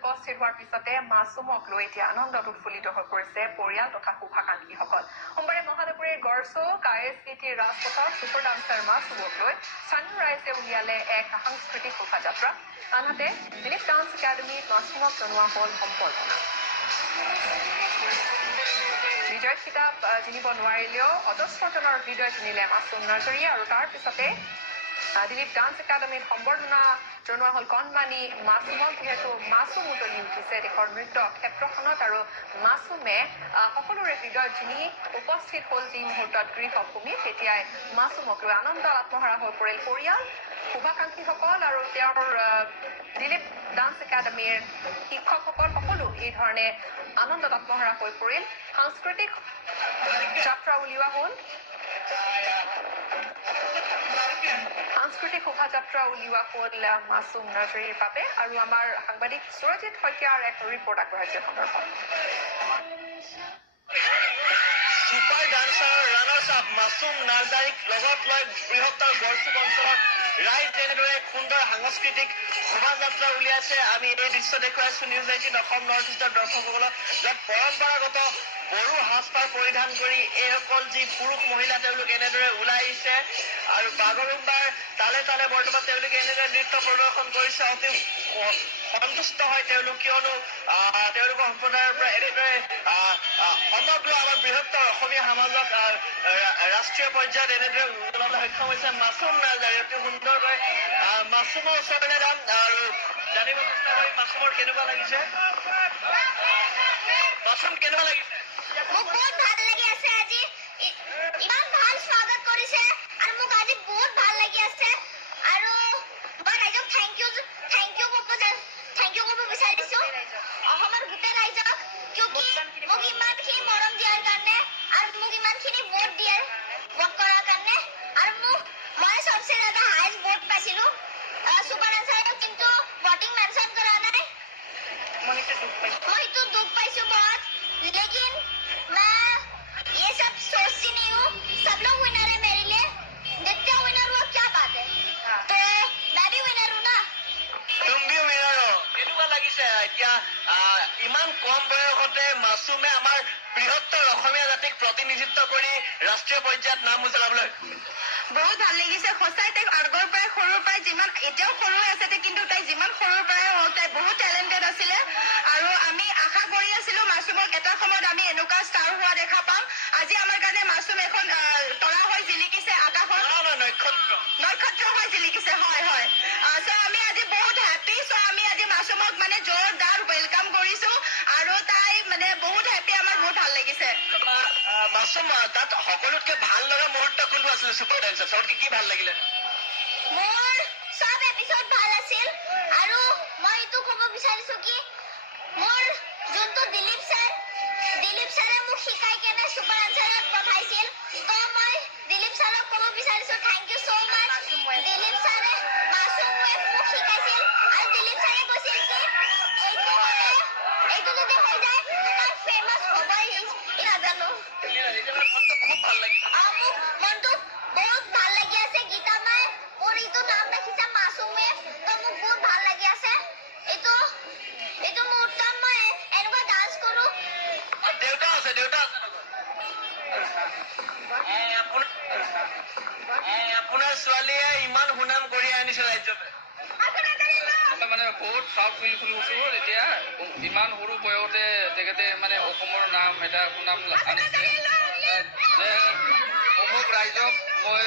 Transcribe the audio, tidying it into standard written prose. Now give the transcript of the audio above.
উপস্থিত হোৱাৰ পিছতে মাছুমক লৈ এতিয়া আনন্দত উৎফুল্লিত হৈ পৰিছে পৰিয়াল তথা শুভাকাংক্ষীসকল। সোমবাৰে মহাদেৱপুৰীৰ গড়চৌ KSCT ৰাজপথত ছুপাৰ ডান্সাৰ মাছুমক লৈ স্থানীয় ৰাইজে উলিয়ালে এক সাংস্কৃতিক শোভাযাত্ৰা। আনহাতে দিলীপ ডান্স একাডেমীত মাছুমক জনোৱা হ'ল সম্বৰ্ধনা। হৃদয় খিতাপ জিনিব নোৱাৰিলেও অজস্ৰজনৰ হৃদয় জিনিলে মাছুম নাৰ্জাৰীয়ে আৰু তাৰ পিছতে দিলীপ ডান্স একাডেমীত সম্বৰ্ধনা জনোৱা হ'ল কণমানি মাছুমক। যিহেতু মাছুম উতলি উঠিছে দেশৰ নৃত্য ক্ষেত্ৰখনত আৰু মাছুমে সকলোৰে হৃদয় জিনি উপস্থিত হ'ল যি মুহূৰ্তত গৃহভূমি তেতিয়াই মাছুমক লৈ আনন্দত আত্মহাৰা হৈ পৰিল পৰিয়াল শুভাকাংক্ষীসকল আৰু তেওঁৰ দিলীপ ডান্স একাডেমীৰ শিক্ষকসকল সকলো এই ধৰণে আনন্দত আত্মহাৰা হৈ পৰিল। সাংস্কৃতিক যাত্ৰা উলিওৱা হ'ল সাংস্কৃতিক শোভাযাত্ৰা উলিওৱা হ'ল মাছুম নাৰ্জাৰীৰ বাবে আৰু আমাৰ সাংবাদিক সুৰজিত শইকীয়াৰ এক ৰিপৰ্ট আগবঢ়াইছে সন্দৰ্ভত। Super dancer runners up Masum নাৰ্জাৰীক লগত লৈ বৃহত্তৰ গড়চুক অঞ্চলত ৰাইজ যেনেদৰে সুন্দৰ সাংস্কৃতিক শোভাযাত্ৰা উলিয়াইছে আমি এই দৃশ্য দেখুৱাইছো নিউজ 18 অসম নৰ্থ ইষ্টৰ দৰ্শকসকলক, য'ত পৰম্পৰাগত বড়ো সাজপাৰ পৰিধান কৰি এইসকল যি পুৰুষ মহিলা তেওঁলোক এনেদৰে ওলাই আহিছে আৰু বাগৰুম্বাৰ তালে তালে বৰ্তমান তেওঁলোকে এনেদৰে নৃত্য প্ৰদৰ্শন কৰিছে। অতি সন্তুষ্ট হয় তেওঁলোক, কিয়নো তেওঁলোকৰ সম্প্ৰদায়ৰ পৰা এনেদৰে সমগ্ৰ আমাৰ বৃহত্তৰ অসমীয়া সমাজক ৰাষ্ট্ৰীয় পৰ্যায়ত এনেদৰে উজ্বলাবলৈ সক্ষম হৈছে মাছুম নাৰ্জাৰী। অতি সুন্দৰকৈ মাছুমৰ ওচৰলৈ যাম আৰু জানিব চেষ্টা কৰিম মাছুমৰ কেনেকুৱা লাগিছে। মাছুম কেনেকুৱা লাগিছে? মোক বহুত ভাল লাগি আছে, আজি ইমান ভাল স্বাগত কৰিছে আৰু মোক আজি বহুত ভাল লাগি আছে আৰু মই ৰাইজক থেংক ইউ ক'ব বিচাৰিছো অসমৰ গোটেই ৰাইজক, কিয়কি মোক ইমানখিনি মৰম দিয়াৰ কাৰণে আৰু মোক ইমানখিনি ভোট কৰাৰ কাৰণে আৰু মই সবচে জ্যাদা হাইষ্ট ভোট পাইছিলো ছুপাৰ ডান্সাৰক, কিন্তু ভোটিং মেনশ্যন কৰা নাই। মই তো দুখ পাইছো বহুত, लेकिन मैं ये सब सोचती नहीं हूँ। सब लोग विनर है मेरे लिए, जितना विनर हुआ क्या बात है, तो मैं भी विनर हूँ ना। तुम भी विनर हो। কেনেকুৱা লাগিছে এতিয়া ইমান কম বয়সতে মাছুমে আমাৰ বৃহত্তৰ অসমীয়া জাতিক প্ৰতিনিধিত্ব কৰি ৰাষ্ট্ৰীয় পৰ্যায়ত নাম উজ্বলাবলৈ? বহুত ভাল লাগিছে সঁচাই। তাইক আগৰ পৰাই সৰুৰ পৰাই যিমান এতিয়াও সৰু হৈ আছে কিন্তু তাই যিমান সৰুৰ পৰাই হওক তাই বহুত টেলেণ্টেড আছিলে আৰু আমি আশা কৰি আছিলো মাছুমক এটা সময়ত আমি এনেকুৱা ষ্টাৰ হোৱা দেখা পাম। আজি আমাৰ কাৰণে মাছুম এখন তৰা হৈ জিলিকিছে আকাশত, নক্ষত্ৰ হৈ জিলিকিছে। হয় হয়, চ' আমি আজি বহুত হেপী। চ' আমি আজি মাছুমক মানে জোৰদাৰ ৱেলকাম কৰিছো আৰু তাই মানে বহুত হেপী, আমাৰ বহুত ভাল লাগিছে। মাছুম তাত সকলোতকে ভাল লগা মুহূৰ্ত কোনটো আছিলে ছুপাৰ ডান্সাৰ? চবতকে কি ভাল লাগিলে? মোৰ সব এপিসোড ভাল আছিল আৰু মই এইটো ক'ব বিচাৰিছো কি মোৰ যোনটো দিলীপ ছাৰে মোক শিকাই কেনে ছুপাৰ ডান্সাৰত পঠাইছিল, তো মই দিলীপ ছাৰক ক'ব বিচাৰিছো থেংক ইউ ছ' মাছ। দিলীপ ছাৰে মাছুমে মোক শিকাইছিল আৰু দিলীপ ছাৰে কৈছিল কি এইটো যদি হৈ যায় তাই ফেমাছ হ'বই নাজানো। খুব ভাল লাগিছে। মোক মনটো বহুত ভাল লাগি আছে। গীতা মায়ে মোৰ এইটো নাম ৰাখিছে মাছুমে, তো মোক বহুত ভাল লাগি আছে। এইটো মুহূৰ্তত মই এনেকুৱা ডান্স কৰো। দেউতা আছে আপোনাৰ ছোৱালীয়ে ইমান সুনাম কঢ়িয়াই আনিছে ৰাজ্যতে। মানে বহুত প্ৰাউড ফিল কৰিছো এতিয়া ইমান সৰু বয়সতে তেখেতে মানে অসমৰ নাম এটা সুনাম আনিছে। যে অমুক ৰাইজক মই